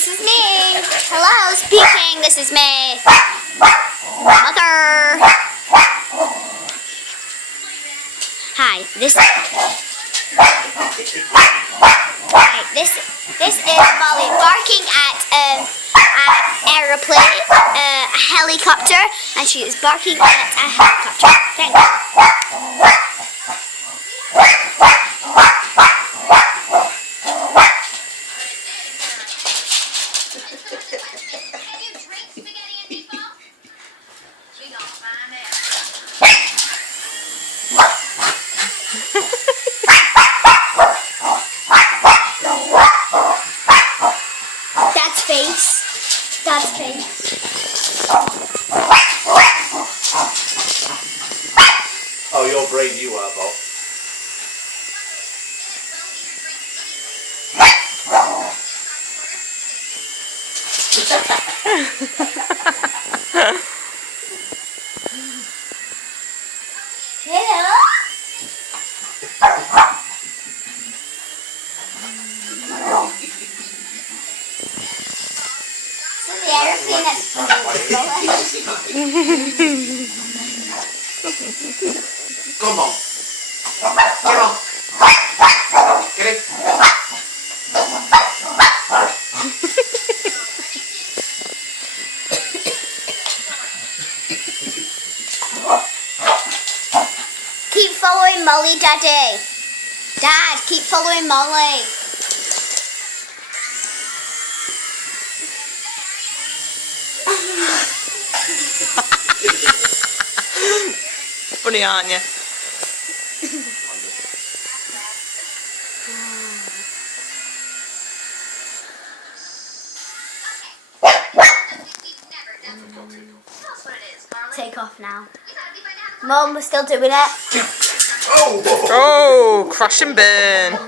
this is me. Hello, speaking. This is me. Mother. Hi. This is Molly barking at an aeroplane, a helicopter, and she is barking at a helicopter. Thank you. That's face. Oh, your brain, you are, Bob. Hello. So the airplane that's Come on. Get on. Get in. Keep following Molly, Daddy. Dad, keep following Molly. Funny, aren't you? Take off now. Mum, we're still doing it. Oh! Oh, crash and burn.